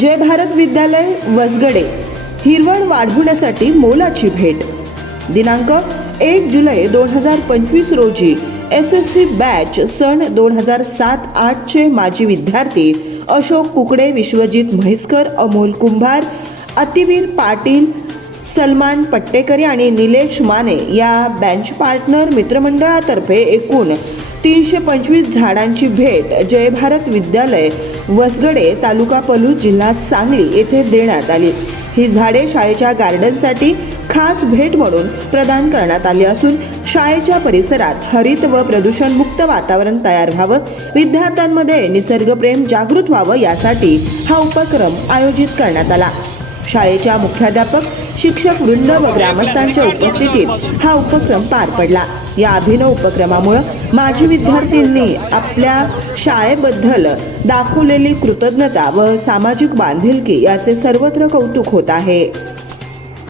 जय भारत विद्यालय वसगडे. हिरवळ वाढवण्यासाठी मोलाची भेट. दिनांक एक जुलै दोन हजार पंचवीस रोजी एस एस सी बॅच सन दोन हजार सात आठचे माजी विद्यार्थी अशोक कुकडे विश्वजित म्हैसकर अमोल कुंभार अतिवीर पाटील सलमान पट्टेकरी आणि निलेश माने या बँच पार्टनर मित्रमंडळातर्फे एकूण तीनशे पंचवीस झाडांची भेट जय भारत विद्यालय वसगडे तालुका पलू जिल्हा सांगली येथे देण्यात आली. ही झाडे शाळेच्या गार्डनसाठी खास भेट म्हणून प्रदान करण्यात आली असून शाळेच्या परिसरात हरित व प्रदूषणमुक्त वातावरण तयार व्हावं विद्यार्थ्यांमध्ये निसर्गप्रेम जागृत व्हावं यासाठी हा उपक्रम आयोजित करण्यात आला. शाळेच्या मुख्याध्यापक शिक्षक वृंद व ग्रामस्थांच्या उपस्थितीत हा उपक्रम पार पडला. या अभिनव उपक्रमामुळे माजी विद्यार्थ्यांनी आपल्या शाळेबद्दल दाखवलेली कृतज्ञता व सामाजिक बांधिलकी याचे सर्वत्र कौतुक होत आहे.